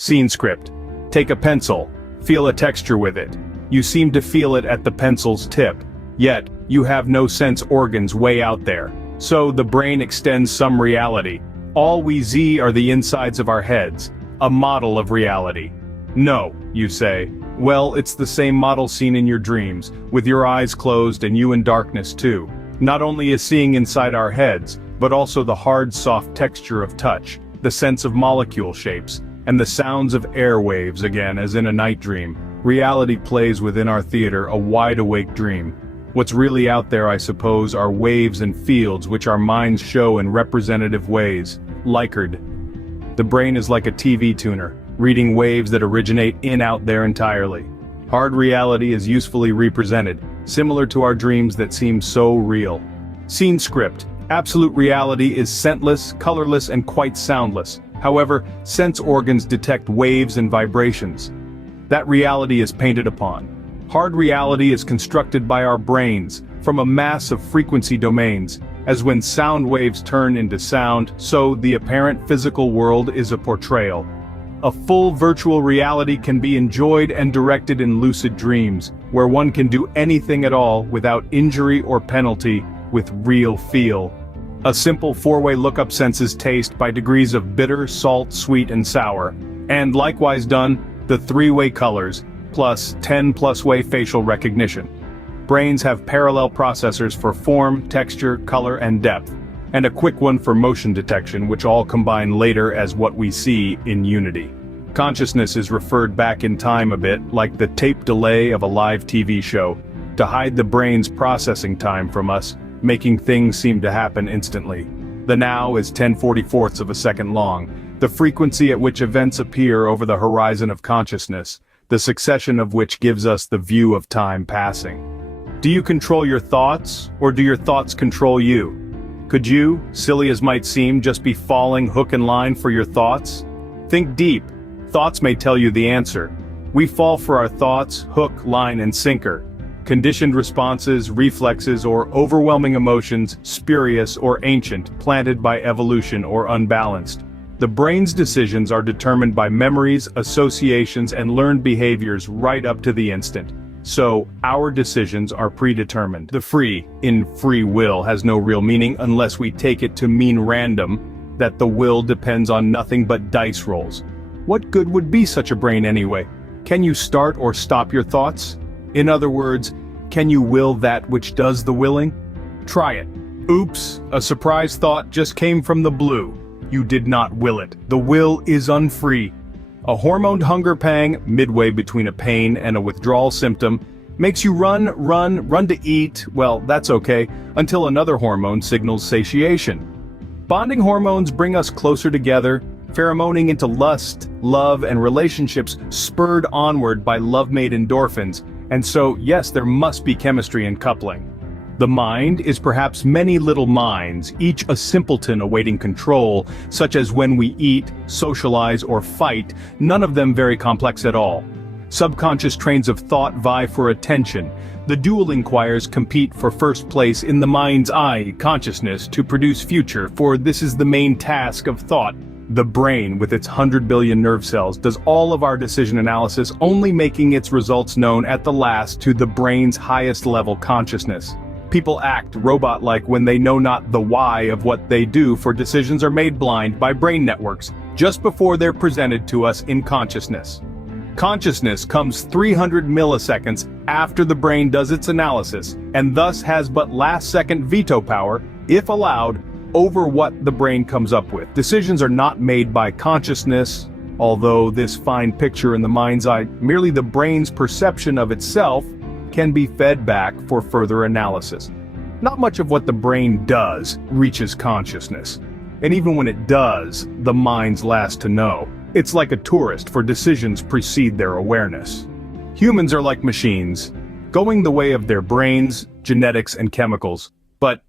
Scene script. Take a pencil. Feel a texture with it. You seem to feel it at the pencil's tip. Yet, you have no sense organs way out there. So the brain extends some reality. All we see are the insides of our heads. A model of reality. No, you say. Well, it's the same model seen in your dreams, with your eyes closed and you in darkness too. Not only is seeing inside our heads, but also the hard, soft texture of touch, the sense of molecule shapes, and the sounds of airwaves again as in a night dream. Reality plays within our theater a wide-awake dream. What's really out there, I suppose, are waves and fields which our minds show in representative ways. Likert. The brain is like a TV tuner, reading waves that originate in out there entirely. Hard reality is usefully represented, similar to our dreams that seem so real. Scene script. Absolute reality is scentless, colorless, and quite soundless. However, sense organs detect waves and vibrations. That reality is painted upon. Hard reality is constructed by our brains, from a mass of frequency domains. As when sound waves turn into sound, so the apparent physical world is a portrayal. A full virtual reality can be enjoyed and directed in lucid dreams, where one can do anything at all without injury or penalty, with real feel. A simple four-way lookup senses taste by degrees of bitter, salt, sweet, and sour. And likewise done, the three-way colors, plus 10-plus-way facial recognition. Brains have parallel processors for form, texture, color, and depth, and a quick one for motion detection, which all combine later as what we see in unity. Consciousness is referred back in time a bit, like the tape delay of a live TV show, to hide the brain's processing time from us, making things seem to happen instantly. The now is 10/44ths of a second long, the frequency at which events appear over the horizon of consciousness, the succession of which gives us the view of time passing. Do you control your thoughts, or do your thoughts control you? Could you, silly as might seem, just be falling hook and line for your thoughts? Think deep. Thoughts may tell you the answer. We fall for our thoughts, hook, line, and sinker. Conditioned responses, reflexes, or overwhelming emotions, spurious or ancient, planted by evolution or unbalanced. The brain's decisions are determined by memories, associations, and learned behaviors right up to the instant. So, our decisions are predetermined. The free, in free will, has no real meaning unless we take it to mean random, that the will depends on nothing but dice rolls. What good would be such a brain anyway? Can you start or stop your thoughts? In other words, can you will that which does the willing? Try it. Oops, a surprise thought just came from the blue. You did not will it. The will is unfree. A hormoned hunger pang, midway between a pain and a withdrawal symptom, makes you run to eat, well, that's okay, until another hormone signals satiation. Bonding hormones bring us closer together, pheromoning into lust, love, and relationships spurred onward by love-made endorphins, and so, yes, there must be chemistry in coupling. The mind is perhaps many little minds, each a simpleton awaiting control, such as when we eat, socialize, or fight, none of them very complex at all. Subconscious trains of thought vie for attention. The dueling choirs compete for first place in the mind's eye, consciousness, to produce future, for this is the main task of thought. The brain, with its 100 billion nerve cells, does all of our decision analysis, only making its results known at the last to the brain's highest level consciousness. People act robot-like when they know not the why of what they do, for decisions are made blind by brain networks, just before they're presented to us in consciousness. Consciousness comes 300 milliseconds after the brain does its analysis, and thus has but last-second veto power, if allowed, over what the brain comes up with. Decisions are not made by consciousness, although this fine picture in the mind's eye, merely the brain's perception of itself, can be fed back for further analysis. Not much of what the brain does reaches consciousness. And even when it does, the mind's last to know. It's like a tourist, for decisions precede their awareness. Humans are like machines, going the way of their brains, genetics, and chemicals. But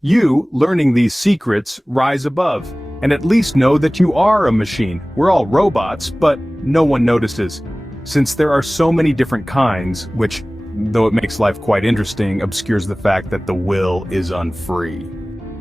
you, learning these secrets, rise above, and at least know that you are a machine. We're all robots, but no one notices. Since there are so many different kinds, which, though it makes life quite interesting, obscures the fact that the will is unfree.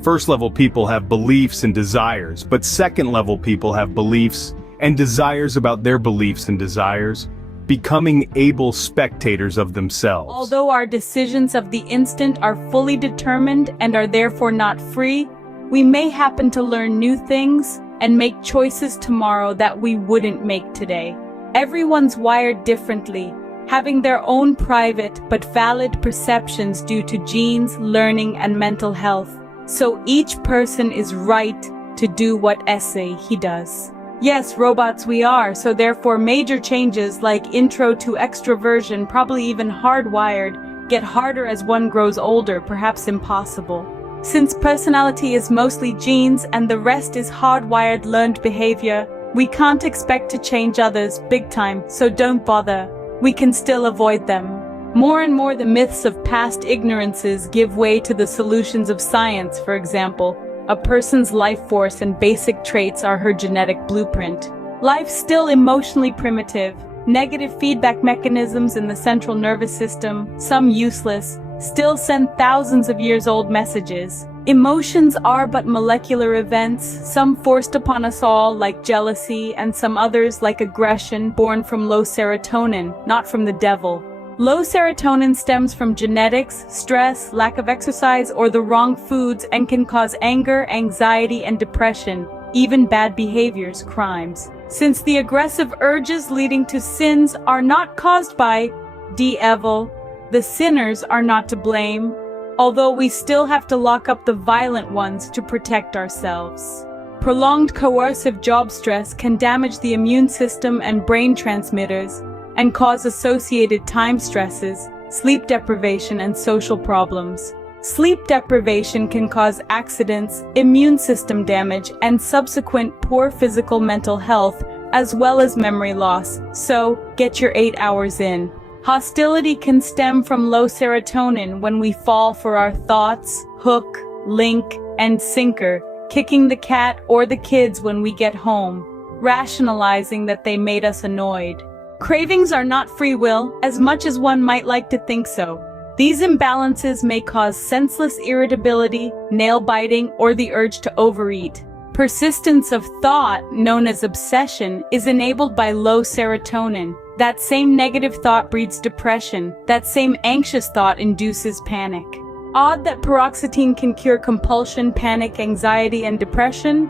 First-level people have beliefs and desires, but second-level people have beliefs and desires about their beliefs and desires, becoming able spectators of themselves. Although our decisions of the instant are fully determined and are therefore not free, we may happen to learn new things and make choices tomorrow that we wouldn't make today. Everyone's wired differently, having their own private but valid perceptions due to genes, learning, and mental health. So each person is right to do what essay he does. Yes, robots we are, so therefore major changes like intro to extroversion, probably even hardwired, get harder as one grows older, perhaps impossible. Since personality is mostly genes and the rest is hardwired learned behavior, we can't expect to change others big time, so don't bother. We can still avoid them. More and more the myths of past ignorances give way to the solutions of science. For example, a person's life force and basic traits are her genetic blueprint. Life's still emotionally primitive. Negative feedback mechanisms in the central nervous system, some useless, still send thousands of years old messages. Emotions are but molecular events, some forced upon us all like jealousy, and some others like aggression born from low serotonin, not from the devil. Low serotonin stems from genetics, stress, lack of exercise, or the wrong foods and can cause anger, anxiety, and depression, even bad behaviors, crimes. Since the aggressive urges leading to sins are not caused by the evil, the sinners are not to blame, although we still have to lock up the violent ones to protect ourselves. Prolonged coercive job stress can damage the immune system and brain transmitters, and cause associated time stresses, sleep deprivation, and social problems. Sleep deprivation can cause accidents, immune system damage, and subsequent poor physical mental health, as well as memory loss, so get your 8 hours in. Hostility can stem from low serotonin when we fall for our thoughts, hook, link, and sinker, kicking the cat or the kids when we get home, rationalizing that they made us annoyed. Cravings are not free will, as much as one might like to think so. These imbalances may cause senseless irritability, nail-biting, or the urge to overeat. Persistence of thought, known as obsession, is enabled by low serotonin. That same negative thought breeds depression. That same anxious thought induces panic. Odd that paroxetine can cure compulsion, panic, anxiety, and depression?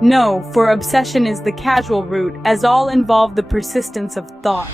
No, for obsession is the casual route, as all involve the persistence of thought.